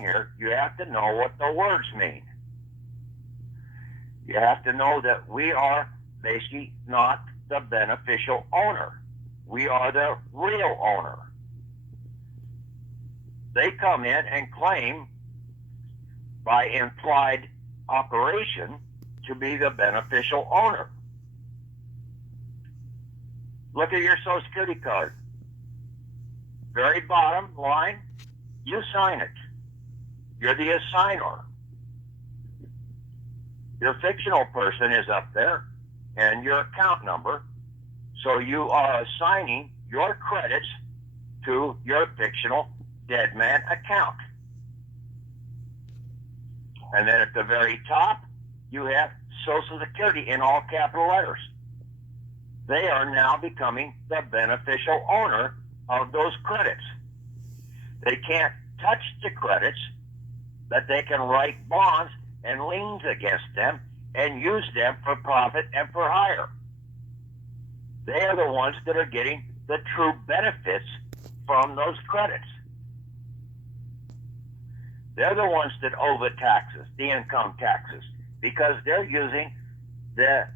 here, you have to know what the words mean. You have to know that we are basically not the beneficial owner. We are the real owner. They come in and claim by implied operation to be the beneficial owner. Look at your Social Security card. Very bottom line, you sign it. You're the assigner. Your fictional person is up there and your account number. So you are assigning your credits to your fictional dead man account. And then at the very top, you have Social Security in all capital letters. They are now becoming the beneficial owner of those credits. They can't touch the credits, but they can write bonds and liens against them and use them for profit and for hire. They are the ones that are getting the true benefits from those credits. They're the ones that owe the taxes, the income taxes, because they're using the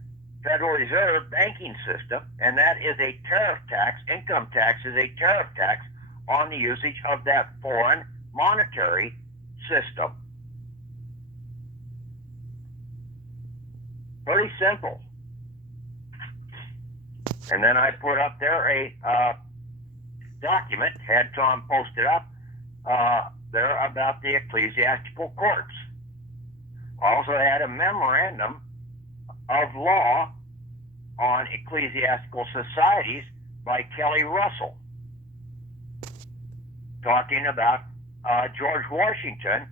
Federal Reserve banking system, and that is a tariff tax. Income tax is a tariff tax on the usage of that foreign monetary system. Pretty simple. And then I put up there a document, had Tom posted up there about the ecclesiastical courts. Also had a memorandum of law on ecclesiastical societies by Kelly Russell, talking about George Washington,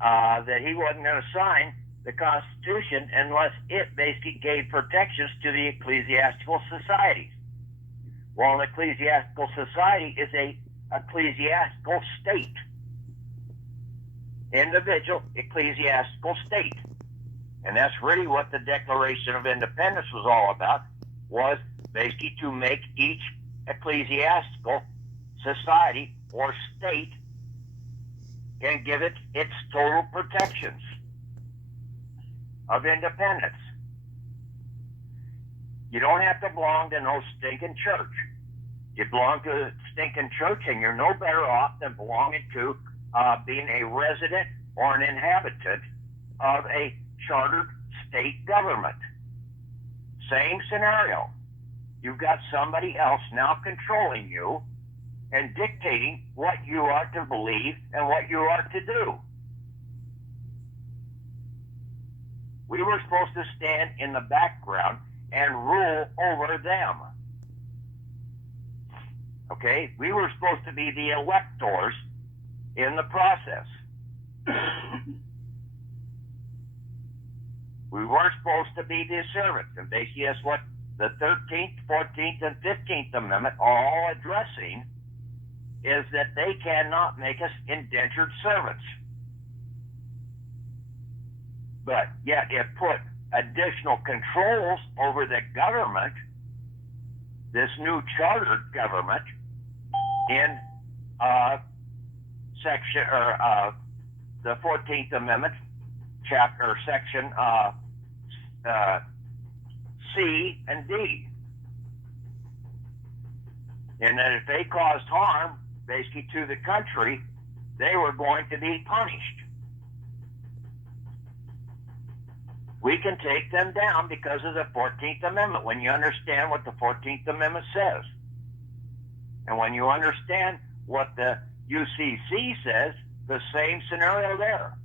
that he wasn't going to sign the Constitution unless it basically gave protections to the ecclesiastical societies. Well, an ecclesiastical society is a ecclesiastical state. Individual ecclesiastical state. And that's really what the Declaration of Independence was all about, was basically to make each ecclesiastical society or state and give it its total protections of independence. You don't have to belong to no stinking church. You belong to a stinking church and you're no better off than belonging to being a resident or an inhabitant of a chartered state government. Same scenario. You've got somebody else now controlling you and dictating what you are to believe and what you are to do. We were supposed to stand in the background and rule over them. Okay? We were supposed to be the electors in the process. We weren't supposed to be the servants. And basically that's what the 13th, 14th, and 15th Amendment are all addressing, is that they cannot make us indentured servants. But yet it put additional controls over the government, this new chartered government, in section or the 14th Amendment, chapter section C and D. And that if they caused harm, basically to the country, they were going to be punished. We can take them down because of the 14th Amendment, when you understand what the 14th Amendment says. And when you understand what the UCC says, the same scenario there.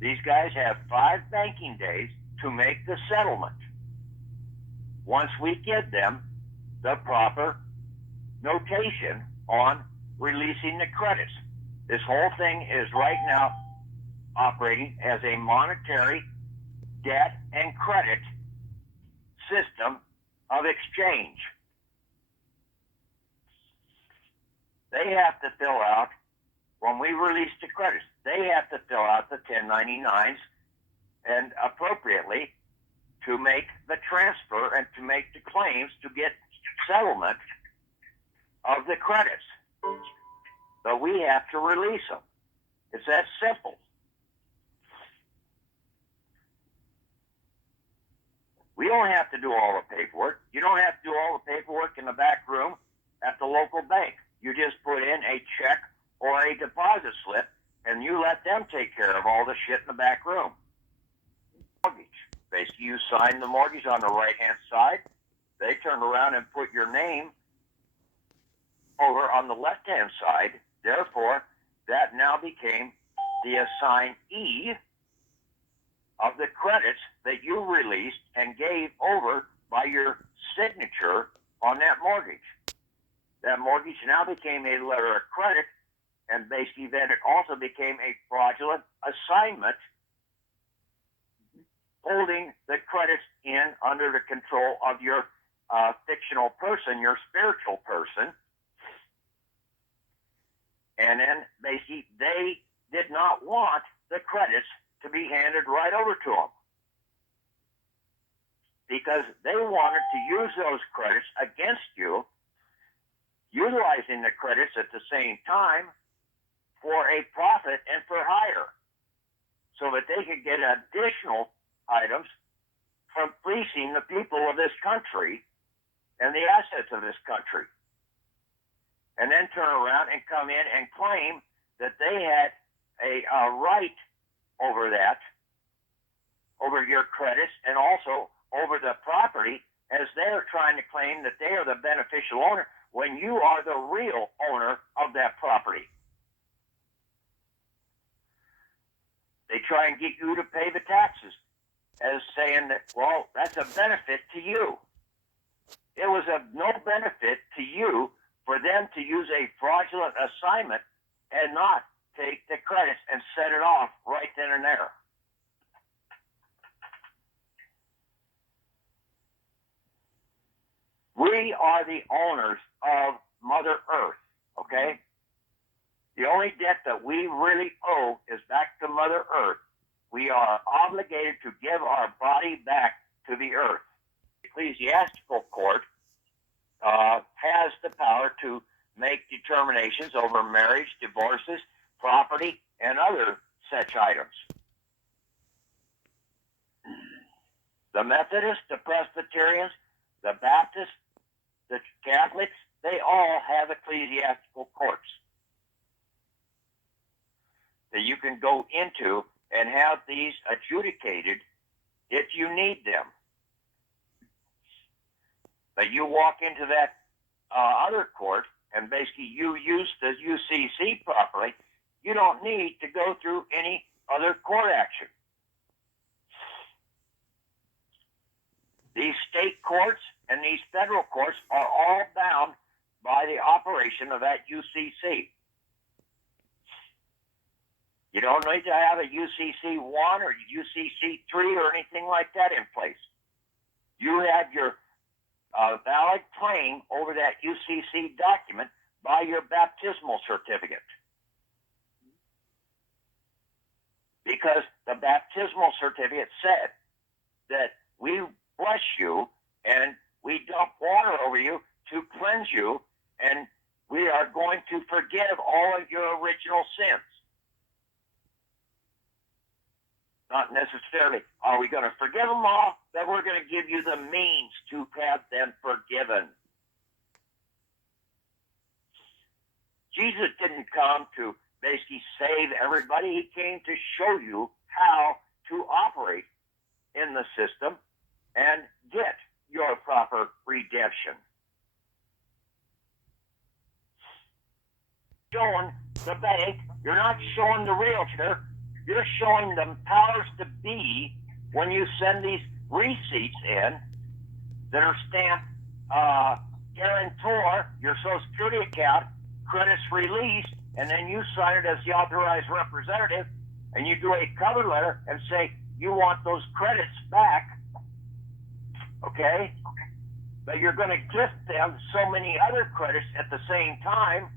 These guys have 5 banking days to make the settlement. Once we give them the proper notation on releasing the credits. This whole thing is right now operating as a monetary debt and credit system of exchange. They have to fill out, when we release the credits, they have to fill out the 1099s and appropriately to make the transfer and to make the claims to get settlement of the credits. but we have to release them. It's that simple. We don't have to do all the paperwork. You don't have to do all the paperwork in the back room at the local bank. You just put in a check or a deposit slip, and you let them take care of all the shit in the back room. Mortgage. Basically, you sign the mortgage on the right-hand side. They turn around and put your name over on the left-hand side. Therefore, that now became the assignee of the credits that you released and gave over by your signature on that mortgage. That mortgage now became a letter of credit, and basically then it also became a fraudulent assignment holding the credits in under the control of your fictional person, your spiritual person. And then basically they did not want the credits to be handed right over to them because they wanted to use those credits against you, utilizing the credits at the same time for a profit and for hire, so that they could get additional items from fleecing the people of this country and the assets of this country, and then turn around and come in and claim that they had a right over that, over your credits, and also over the property, as they're trying to claim that they are the beneficial owner when you are the real owner of that property. They try and get you to pay the taxes as saying that, well, that's a benefit to you. It was of no benefit to you for them to use a fraudulent assignment and not take the credits and set it off right then and there. We are the owners of Mother Earth, okay? The only debt that we really owe is back to Mother Earth. We are obligated to give our body back to the earth. The Ecclesiastical Court has the power to make determinations over marriage, divorces, property, and other such items. The Methodists, the Presbyterians, the Baptists, the Catholics, they all have ecclesiastical courts that you can go into and have these adjudicated if you need them. But you walk into that other court and basically you use the UCC properly, you don't need to go through any other court action. These state courts and these federal courts are all bound by the operation of that UCC. You don't need to have a UCC 1 or UCC 3 or anything like that in place. You have your valid claim over that UCC document by your baptismal certificate. Because the baptismal certificate said that we bless you and we dump water over you to cleanse you, and we are going to forgive all of your original sins. Not necessarily, are we going to forgive them all? That we're going to give you the means to have them forgiven. Jesus didn't come to basically save everybody. He came to show you how to operate in the system and get your proper redemption. Showing the bank, you're not showing the realtor, you're showing them powers to be when you send these receipts in that are stamped guarantor, your Social Security account, credits released, and then you sign it as the authorized representative, and you do a cover letter and say you want those credits back, okay? But you're going to gift them so many other credits at the same time.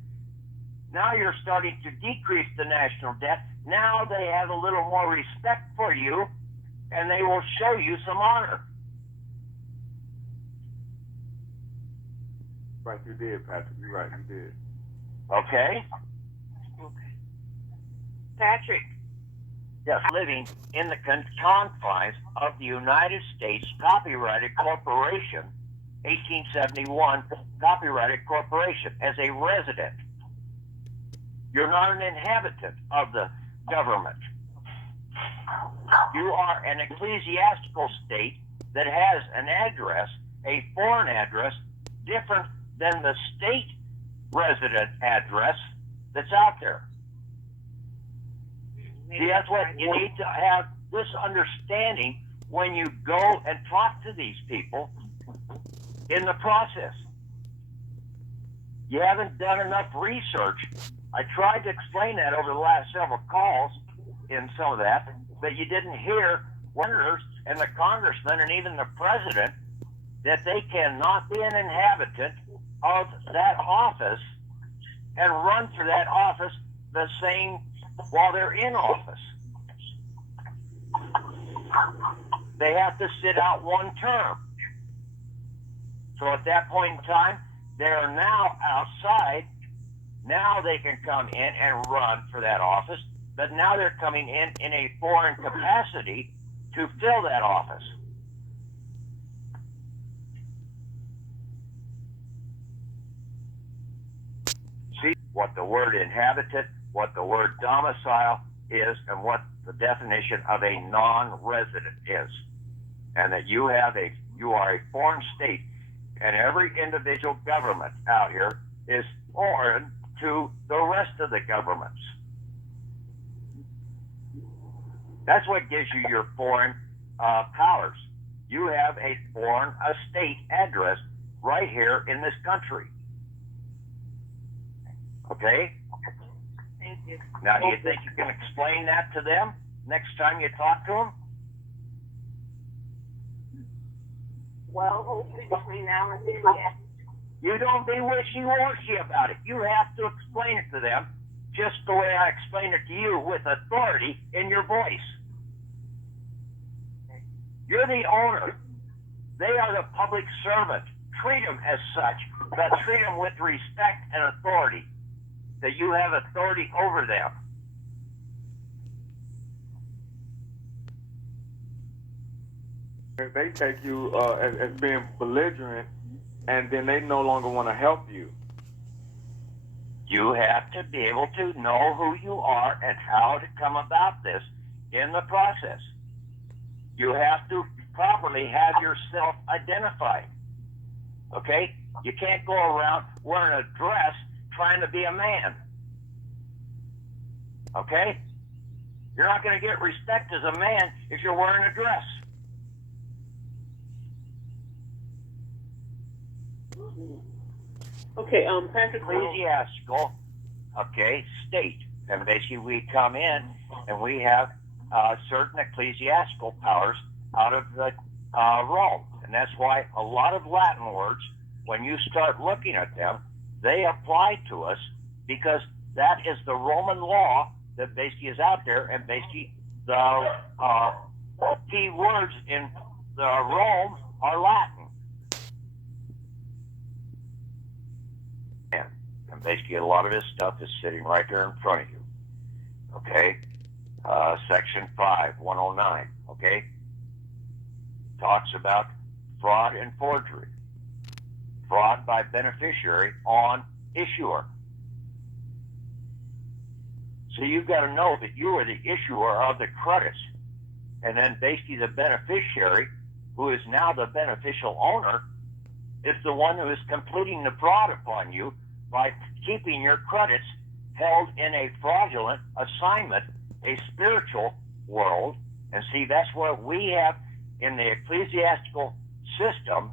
Now you're starting to decrease the national debt. Now they have a little more respect for you, and they will show you some honor. Right, you did, Patrick. You're right, you did. Okay? Patrick. Yes, living in the confines of the United States Copyrighted Corporation, 1871 Copyrighted Corporation, as a resident. You're not an inhabitant of the government. You are an ecclesiastical state that has an address, a foreign address, different than the state resident address that's out there. See, that's what you need to have this understanding when you go and talk to these people in the process. You haven't done enough research. I tried to explain that over the last several calls in some of that, but you didn't hear senators and the congressmen and even the president that they cannot be an inhabitant of that office and run for that office the same while they're in office. They have to sit out one term. So at that point in time, they're now outside. Now they can come in and run for that office, but now they're coming in a foreign capacity to fill that office. See what the word inhabitant, what the word domicile is, and what the definition of a non-resident is. And that you are a foreign state, and every individual government out here is foreign to the rest of the governments. That's what gives you your foreign powers. You have a foreign estate address right here in this country. Okay? Thank you. Now, do you think you can explain that to them next time you talk to them? Well, hopefully between now and then, yes. You don't be wishy-washy about it. You have to explain it to them just the way I explain it to you, with authority in your voice. You're the owner. They are the public servant. Treat them as such, but treat them with respect and authority, that you have authority over them. They take you as being belligerent, and then they no longer want to help you. You have to be able to know who you are and how to come about this in the process. You have to properly have yourself identified. Okay? You can't go around wearing a dress trying to be a man. Okay? You're not going to get respect as a man if you're wearing a dress. Okay, Patrick. Ecclesiastical, okay, state. And basically we come in and we have certain ecclesiastical powers out of the Rome. And that's why a lot of Latin words, when you start looking at them, they apply to us because that is the Roman law that basically is out there, and basically the key words in the Rome are Latin. And basically a lot of this stuff is sitting right there in front of you. Okay? Section 5, 109, okay? Talks about fraud and forgery. Fraud by beneficiary on issuer. So you've got to know that you are the issuer of the credits. And then basically the beneficiary, who is now the beneficial owner, is the one who is completing the fraud upon you by keeping your credits held in a fraudulent assignment, a spiritual world. And see, that's what we have in the ecclesiastical system.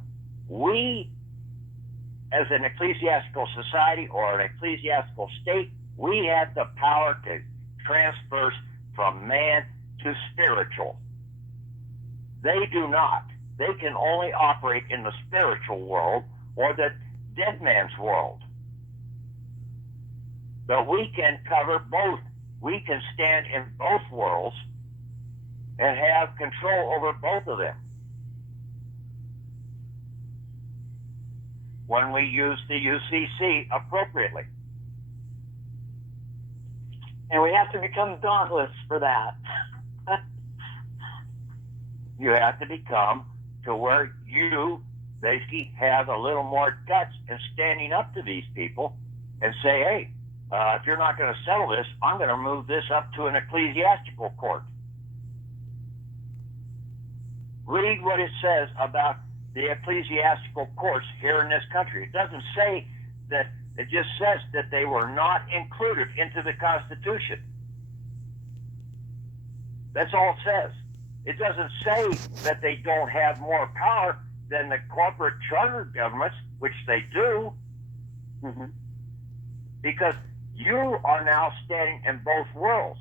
We, as an ecclesiastical society or an ecclesiastical state, we have the power to transfer from man to spiritual. They do not. They can only operate in the spiritual world or the dead man's world. But we can cover both. We can stand in both worlds and have control over both of them when we use the UCC appropriately. And we have to become dauntless for that. You have to become to where you basically have a little more guts in standing up to these people and say, hey, if you're not going to settle this, I'm going to move this up to an ecclesiastical court. Read what it says about the ecclesiastical courts here in this country. It doesn't say that, it just says that they were not included into the Constitution. That's all it says. It doesn't say that they don't have more power than the corporate charter governments, which they do, because you are now standing in both worlds.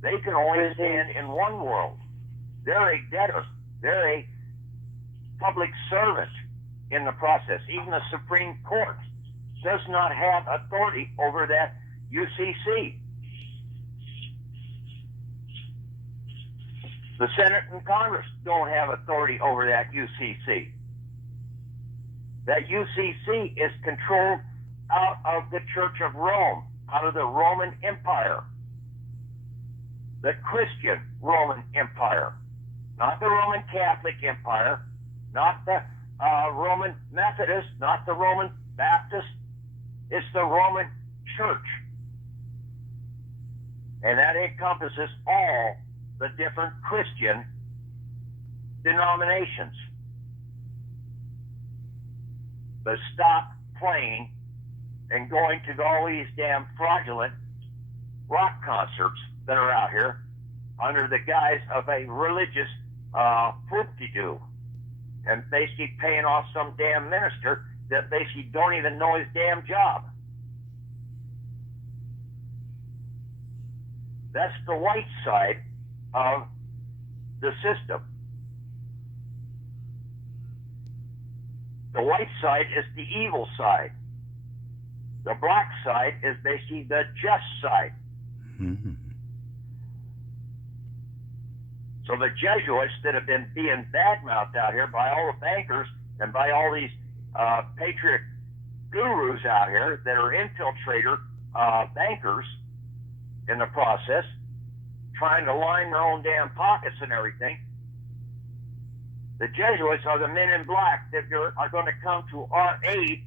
They can only stand in one world. They're a debtor. They're a public servant in the process. Even the Supreme Court does not have authority over that UCC. The Senate and Congress don't have authority over that UCC. That UCC is controlled out of the Church of Rome, out of the Roman Empire, the Christian Roman Empire, not the Roman Catholic Empire, not the Roman Methodist, not the Roman Baptist. It's the Roman Church. And that encompasses all the different Christian denominations. But stop playing and going to all these damn fraudulent rock concerts that are out here under the guise of a religious whoop-de-doo, and basically paying off some damn minister that basically don't even know his damn job. That's the white side of the system. The white side is the evil side. The black side is basically the just side. Mm-hmm. So the Jesuits that have been being badmouthed out here by all the bankers and by all these patriot gurus out here that are infiltrator bankers in the process, trying to line their own damn pockets and everything. The Jesuits are the men in black that are going to come to our aid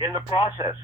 in the process.